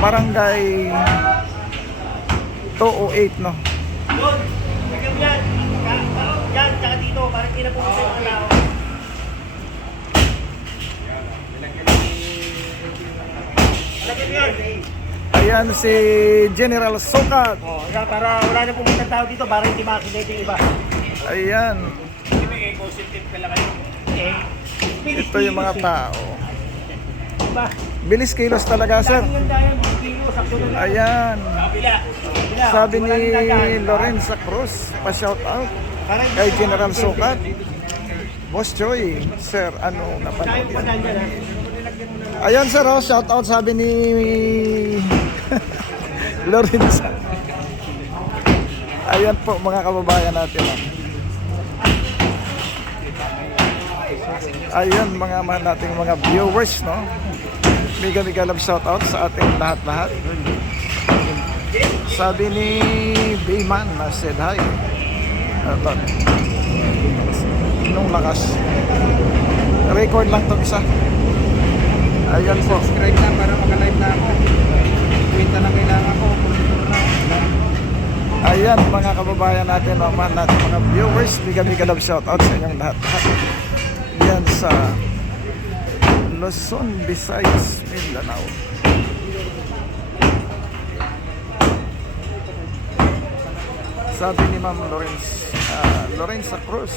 Barangay 208, no? Yun, lagyan mo yan. Yan, tsaka dito, parang kinapupunta yung mga tao. Lagyan mo yan. Ayan si General Sukat. Oh, yan, para wala na pumunta tao dito, para hindi makakita yung iba. Ayan. May positive ka lang kayo. Ito yung mga tao. Diba? Bilis kilos talaga, sir. Daming ganda yan, mga kilos, sakto na lang. Ayan. Kabila. Sabi ni Lorenza Cruz, pa-shout out kay General Sukat. Boss Joy, sir, ano napanood yan? Ayan, sir, oh, shout out sabi ni Lorenza. Ayan po mga kababayan natin. Oh. Ayun nating mga viewers, no? Mega love shout out sa ating lahat-lahat. Sabi ni Bayman na said hi. Ito. Nung lakas. Record lang to isa. Ayan po. Subscribe na para maka-live na ako. Kwenta na kailangan ko. Ayan mga kababayan natin, natin mga viewers. Mega love shout out sa inyong lahat-lahat. Yan sa Luzon, Visayas, Mindanao. Sabi ni Ma'am Lorenza Cruz,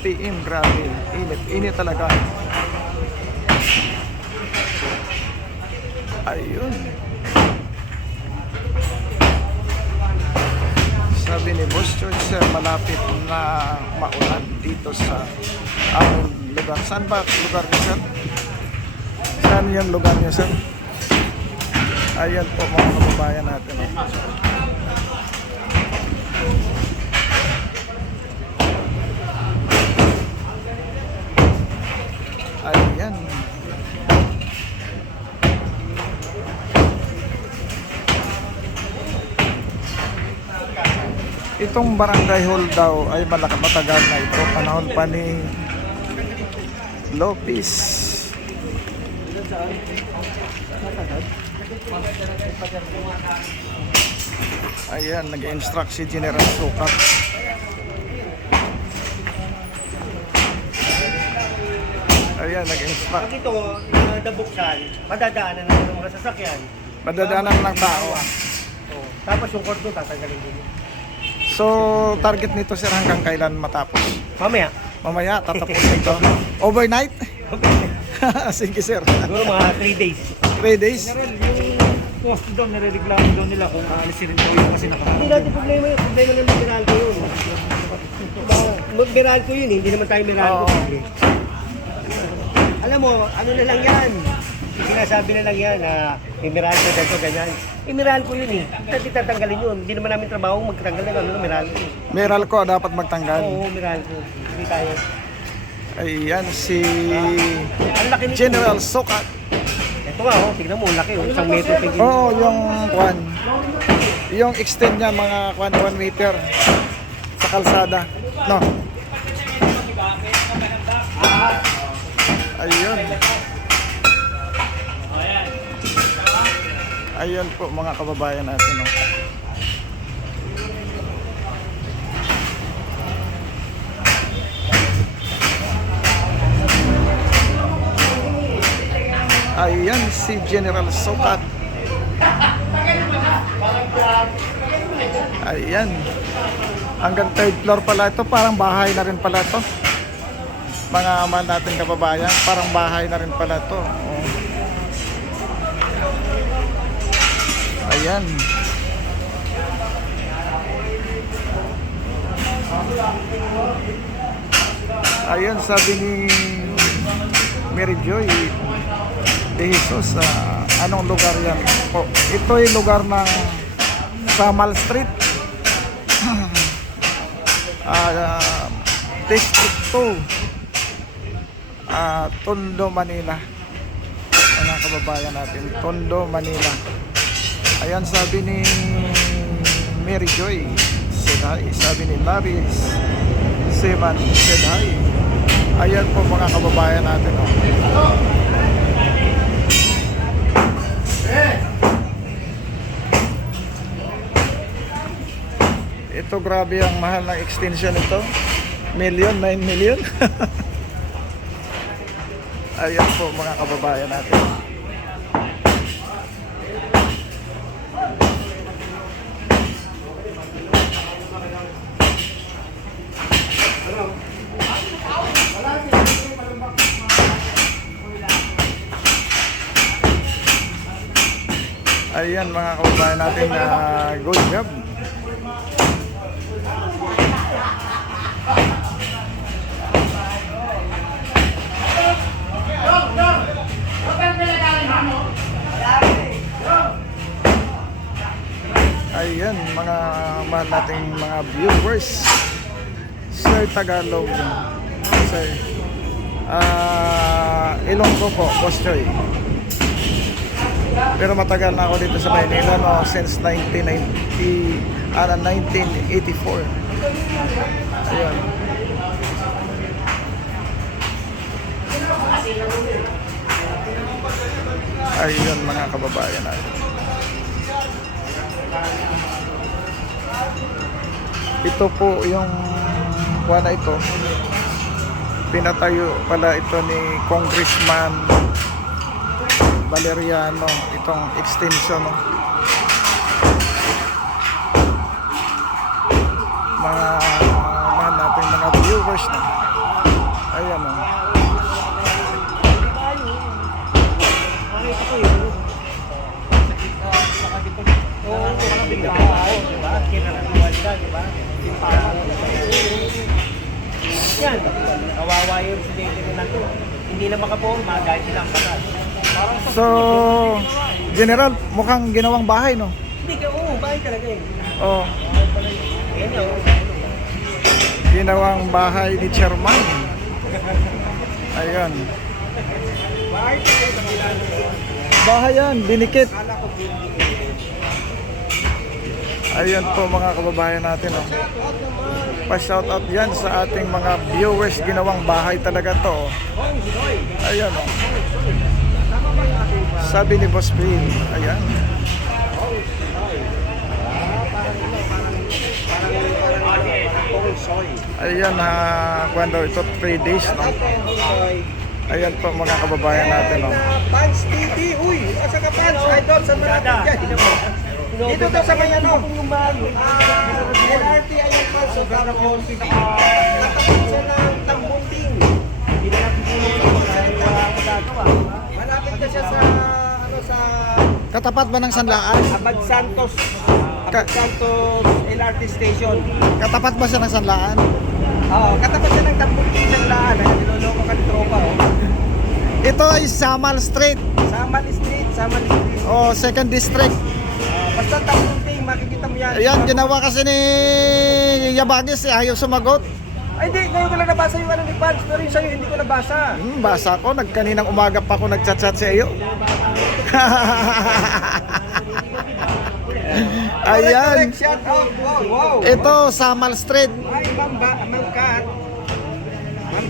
PM, grabe, init talaga. Ayun. Sabi ni Boss George, sir, malapit na maulan dito sa aming lugar. Saan ba lugar niyo, sir? Saan yung lugar niyo, sir? Ayan po mga kababayan natin. Ayan. Itong barangay hall daw ay matagal na ito. Panahon pa ni Lopez. Ayan, nag-instruct si General Sukat. Ayan, nag-instruct. Pag ito, nabuksan, madadaanan na ng mga sasakyan. Madadaanan ng tao. Oh, tapos yung cordon, tatanggalin din. So, target nito, sir, hanggang kailan matapos? Mamaya. Mamaya, tatapos ito. Overnight? Sige, sir. Siguro mga 3 days. 3 days? General, yung post doon, nare-reklamo daw nila kung aalisin rin daw yun kasi Hindi natin problema yun. Problema ng Meralco yun. Meralco yun, hindi naman tayo Meralco. Oo. Alam mo, ano na lang yan. Sinasabi na lang yan na may Meralco dito, ganyan. Meralco yun eh. Hindi tatanggalin yun. Hindi naman namin trabaho magtatanggal ng ano ng Meralco. Meralco dapat magtanggal. Oo, Meralco. Hindi tayo. Ayan si Ang laki nito. General Sukat. Ito nga, oh, tignan mo, ang laki. Oh. 1 metro tigil. Oo, yung kwan. Yung extend niya mga kwan 1 meter sa kalsada. No. Ayun. Ayun po mga kababayan natin. No. Ayan si General Sukat. Ayan. Hanggang 3rd floor pala ito. Parang bahay na rin pala ito. Mga man natin kababayan. Parang bahay na rin pala ito. Oh. Ayan. Ayan, sabi ni Mary Joy de Jesus, anong lugar yan po? Ito ay lugar ng Samal Street, District 2, Tondo, Manila. Mga kababayan natin, Tondo, Manila. Ayan, sabi ni Mary Joy, said hi. Sabi ni Larry Seman, said hi. Ayan po mga kababayan natin. Oh. ito, grabe ang mahal ng extension ito. 9 million. Ayan po mga kababayan natin. Ayan mga kababayan natin na good job. Ayan mga mahal nating mga viewers. Sir Tagalog. Sir Ilonggo po, Boss Choy. Pero matagal na ako dito sa Maynila, no, since 1984. Ayun. Ayun mga kababayan natin. Ito po yung buwan na ito. Pinatayo pala ito ni Congressman Valeriano, itong extension, no? Mga mahal natin mga viewers na. Ayan, no? Yan, kawawa yung sinigil na to. Hindi na makaporma dahil silang patas. So, General, mukhang ginawang bahay, no? Hindi ka, oo, bahay talaga eh. Oh, Yan yun. ginawang bahay ni Chairman. Ayun. Bahay yan, binikit. Ayun po mga kababayan natin, oh. Pa-shoutout yan sa ating mga viewers. Ginawang bahay talaga to, oh. Ayun, oh. Sabi ni Boss Bill. Ayan. Ayan, kung daw ito 3 days, no? Ayan po mga kababayan natin, no? Pans TV, uy, asa ka Pans, idol sa mga dyan. Dito to sa may ano, LRT ayan Pans, so tapos nakapit siya ng tambunding. Malapit na siya sa, ano, sa Katapat ba ng Sanlaan? Abad Santos LRT station. Katapat ba siya ng Sanlaan? Oo, katapat siya ng tambunding sa laan, niloloko ka ni tropa, oh. Ito ay Samal Street. Samal Street, Samal Street. O, 2nd District. Basta tambunding, makikita mo yan. Ayan, ginawa kasi ni Yabagis, ayaw sumagot. Ay, hindi. Ngayon ko lang nabasa yung ano ni Pans. Pero yung sa'yo, hindi ko nabasa. Basa ko, kaninang umaga pa ako nagchat-chat sa iyo. Ayan. Correct, shout out. Wow, wow. Ito, Samal Street. Ay, Ma'am Kat.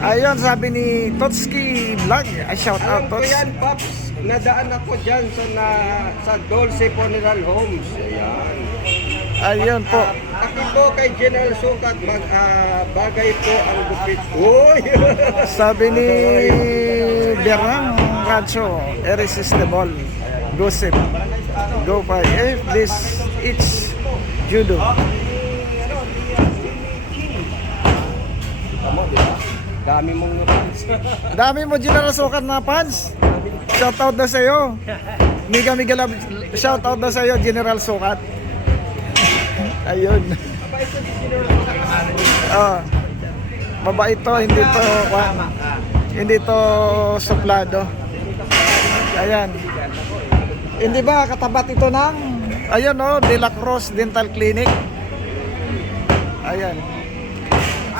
Ayun, sabi ni Totski Vlog. Ay, shout out, Alam ko Tots. yan, Paps. Nadaan ako dyan sa Dulce Funeral Homes. Ayan. Ayun po. Taki po kay General Sukat. Bagay po ang gupit. Uy! Sabi ni Berang Rancho, irresistible. Gossip. Go by. If this it's judo. Tama, di ba? Dami mong Pans. Dami mo General Sukat na fans. Shout out na sa'yo. Miga love. Shout out na sa'yo, General Sukat. Ayun. Mabait to, hindi to suplado. Ayan. Hindi ba katapat ito ng ayun, oh, De La Cruz Dental Clinic. Ayan.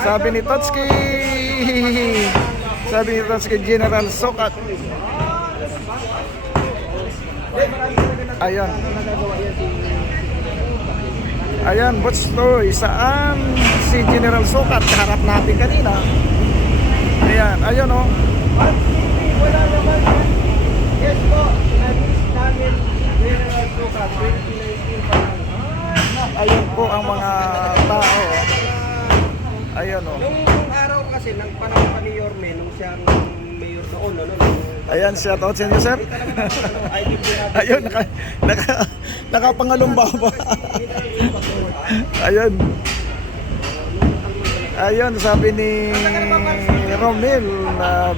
Sabi ni Totski. Sabi ni Totski, General Sukat. Ayun. Ayan, Boss Toy, saan si General Sukat? Kaharap natin kanina. Ayan, ayun, oh. Wala naman yan. Yes po. Na-miss namin General Sukat 2019 pa lang. Ayun po ang mga tao Ayun oh. Nung araw kasi, ng panahon pa ni Yorme, nung siyang mayor noon, Ayan, shout out sa inyo, sir. Ayun, nakapangalumba pa. Ayun. Ayun, sabi ni Romel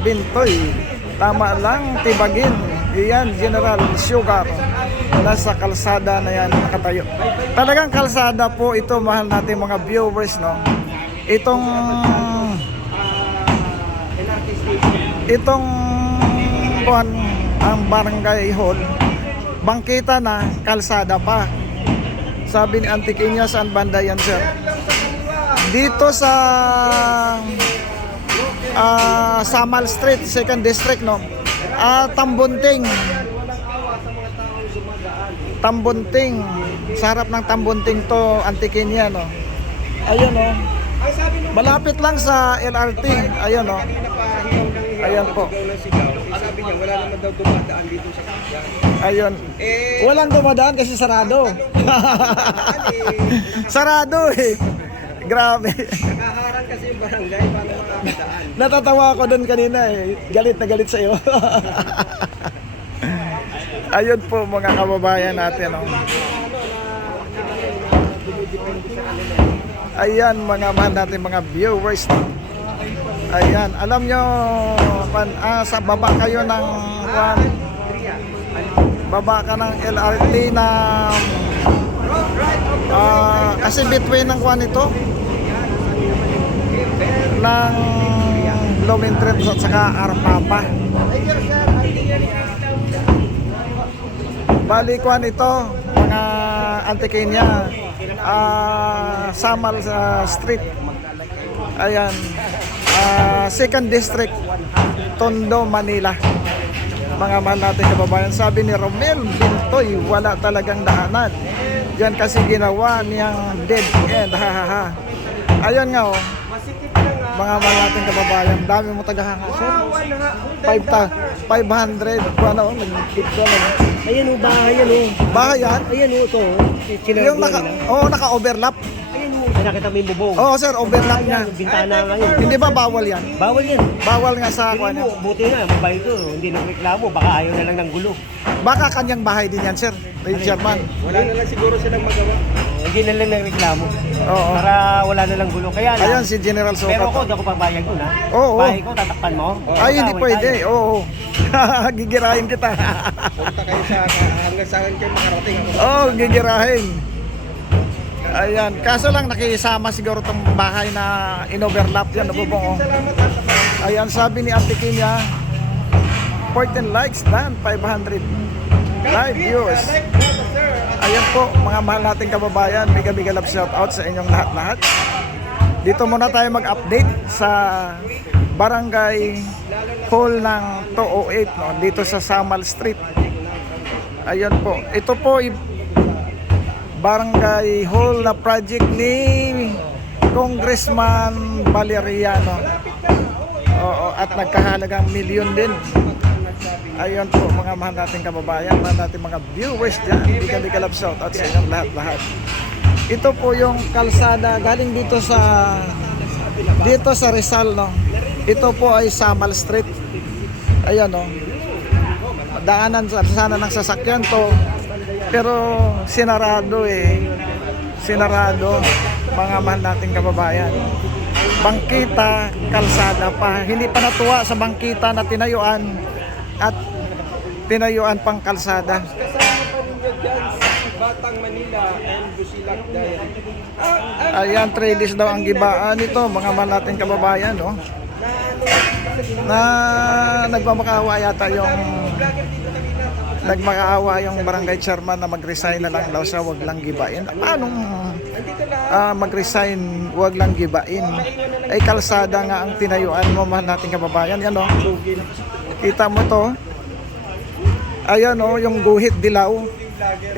Bintoy, tama lang, tibagin. Iyan, General Sugar. Nasa kalsada na yan nakatayo. Talagang kalsada po ito, mahal natin mga viewers, no? Itong buwan, ang barangay hall, bangkita na, kalsada pa. Sabi ni Auntie Kenya, saan banda yan, sir? Dito sa Samal Street, 2nd District, no? Tambunting. Tambunting. Sa harap ng Tambunting to, Auntie Kenya, no? Ayun, no? Malapit lang sa LRT. Ayun, no? Ayan po. Sabi niya, wala naman daw dumadaan dito sa sakyan. Ayun. Walang dumadaan kasi sarado. Sarado eh. Grabe. Nakaharang kasi yung barangay, paano makakadaan? Natatawa ako doon kanina eh. Galit na galit sa iyo. Ayun po mga kababayan natin. Oh. Ayan mga mahal natin mga viewers. Ayan, alam nyo, sa baba kayo ng baba ka ng LRT na kasi between ng kuan ito ng Lumentret at saka Arpapa. Bali kuan ito mga Auntie Kenya, Samal Street. Ayan, 2nd District, Tondo, Manila. Mga mahal natin kababayan, sabi ni Romel Bintoy, wala talagang daanan. Diyan kasi ginawa niyang dead end. Ha. Ayun nga oh. Mga mahal natin kababayan, dami mo tagahanga. 500. Ano oh, nag-tip ko lang. Ayan o, bahay yan o. Bahay yan? Ayan o, ito o. Yung naka-overlap. Ayan o, nakita mo yung bubong. Oo sir, overlap niya. Bintana ngayon. Hindi ba bawal yan? Bawal yan. Bawal nga sa kuan Tingnan mo, buti nga, mabait ko. Hindi nagreklamo, baka ayaw na lang ng gulo. Baka kanyang bahay din yan, sir. Chairman. Wala na lang siguro silang magawa. Hindi na lang nagreklamo. Oo. Para wala na lang gulo. Kaya lang. Ayan si General Sokat. Pero ako, di ako pabayag nun ha. Oo. Bahay ko, tatakpan mo. Ay, hindi pwede. Oo. Gigirahin kita. Punta kayo sa hanggang saan kayo makarating ako. Oo, gigirahin. Ayan. Kaso lang nakisama siguro tong bahay na in-overlap yan. Nabubong. Salamat ha. Ayan, sabi ni Auntie Kenya, 14 likes dan 500 live views. Ayan po mga mahal nating kababayan, mega love shout out sa inyong lahat-lahat. Dito muna tayo mag-update sa barangay hall ng 208 no, dito sa Samal Street. Ayan po, ito po barangay hall na project ni Congressman Valeriano. Oo, at nagkahalagang milyon din. Ayun po mga mahal nating kababayan, mahal nating mga viewers dyan. Mega love shout out sa inyong lahat-lahat. Ito po yung kalsada galing dito sa Rizal no. Ito po ay Samal Street. Ayan no. Daanan sana ng sasakyan to. Pero sinarado eh. Sinarado mga mahal nating kababayan. Bangkita, kalsada pa. Hindi pa natuwa sa bangkita na tinayuan at tinayuan pang kalsada. Kasama pa ninyo dyan si Batang Manila and Busilak Diary. Ayan, 3 days daw ang gibaan nito, mga mahal nating kababayan, no? Na nagmamakaawa yata yung barangay chairman na mag-resign na lang daw siya, wag lang gibain. Anong mag-resign, wag lang gibain? Ay kalsada nga ang tinayuan mo, mahal nating kababayan, yan no? Kita mo to? Ayan no, yung guhit dilaw.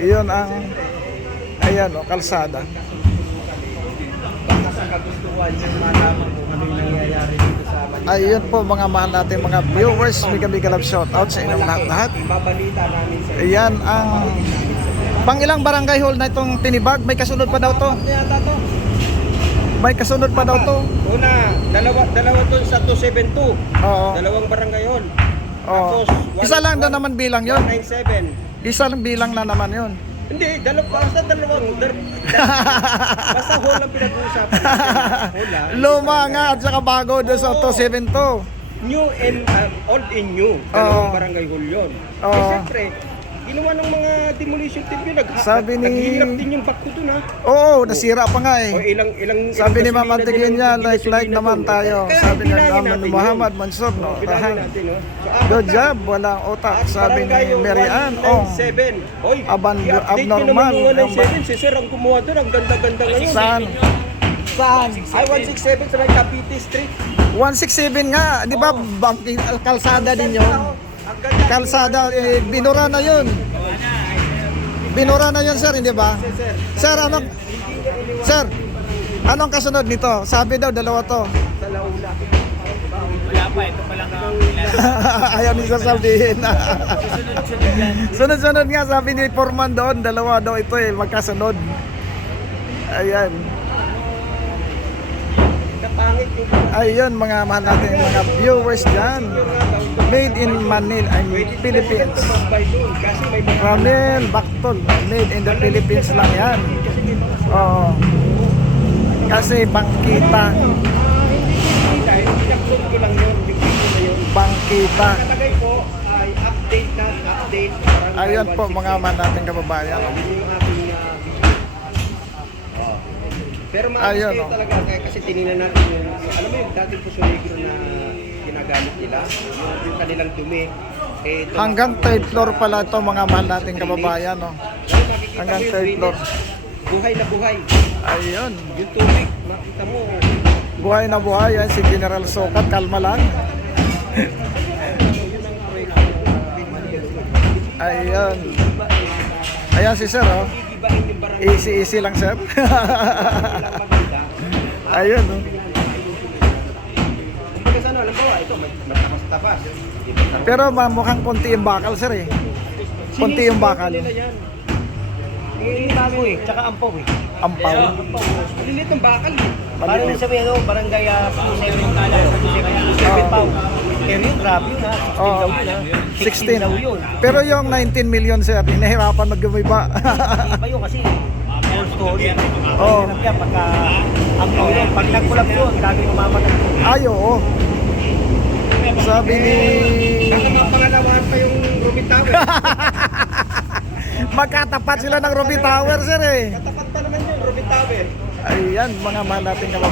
Iyon ang ayan no, kalsada. Ayun po mga mahal natin mga viewers, mega love shout out sa inyong lahat-lahat. Babalita namin sa Ayan ang pang ilang barangay hall na itong tinibag, may kasunod pa daw to. May kasunod pa daw to. Una, dalawa doon sa 272. Oo. Dalawang barangay yun. Oo. Tapos, Isa lang na naman bilang yon. 197. Isa lang bilang na naman yon. Hindi, basta dalawang. Basta whole ang pinag-uusapan. Whole ah. Luma nga at saka bago doon sa 272. New and old and new. Oo. Dalawang barangay hall yun. Oo. Eh, siyempre, ginawa ng mga demolition team yun. Sabi ni- Naghihirap din yung back ko dun ha. Oo, nasira pa nga O eh. ilang Sabi ni gasolina Ma'am din Antiguen ang niya, gasolina like naman dun. tayo. Kaya Sabi niya, bilangin Ma'am natin Muhammad yun. Mansur, no? Bilangin Tahan. natin, no? So, apat Good na- job, walang utak. At Sabi ni barangay yung Mary Ann, oh. 197. Oy, Aban- i-update nyo abnormal. naman yung 197. Si Sir ang kumuha doon. Ang ganda-ganda ngayon. Saan? Saan? Ay, 167 sa may Cavite Street. 167 nga, di ba? Kalsada din yun. Ang ganda. Kalsada, binura na yun. Binura na yun, sir, hindi ba? Sir, Sir, anong kasunod nito? Sabi daw, dalawa to. sa Laula. Ayaw niya sasabihin. Sunod-sunod nga, sabi ni Foreman doon, dalawa daw ito eh, magkasunod. Ayan. Kapangit yung Ayun, mga mahal natin, mga viewers dyan. Made in Manila, Philippines. Bombay doon. Kasi may mga Ramel Bactol, made in the Philippines lang yan. Oo. Kasi bangkita, dahil pinag-upload ko lang yun. Yung video na yun. bangkita. Nakalagay po ay update na, update. Ayun po mga mahal natin kababayan. Yun yung aking video. Pero maayos Ayun, kayo oh. talaga kasi tinignan natin yung, alam mo yung dating Puso Negro na ginagamit nila, yung kanilang dumi. Eh, Hanggang third floor pala ito mga mahal natin kababayan. No? makikita hanggang mo yung third floor. drainage. Buhay na buhay. Ayun. Yung tubig, makita mo. Buhay na buhay yan si General Sokat, kalma lang. Ayun. Ayan si sir, oh. Gigibahin yung barangay. Easy lang sir. Ilang maganda. Ayun, oh. Kumbaga sa ano, alam mo, ito, matapas-tapas. Pero mukhang konti yung bakal sir eh. Konti yung bakal. Nila yan. Hindi bago eh, tsaka ampaw eh. Ampaw. Malilit ang bakal eh. Parang Malilit. sa may ano, barangay 27 pound. Pero yun, grabe yun ha. 16 Oo. daw yun ha. 16 daw yun. Pero yung 19 million sir, hinahirapan maggumiba. Iba yun kasi full story. Oo. Hirap yan pagka ampaw yun. Pag nagkulap yun, dami mamamatay yun. Ay, oo. Sabi ni... Baka mapangalawahan pa yung Ruby Tower. Magkatapat sila ng Ruby Tower sir eh. Katapat pa naman yun, Ruby Tower. Ayan, mga mahal natin kababayan.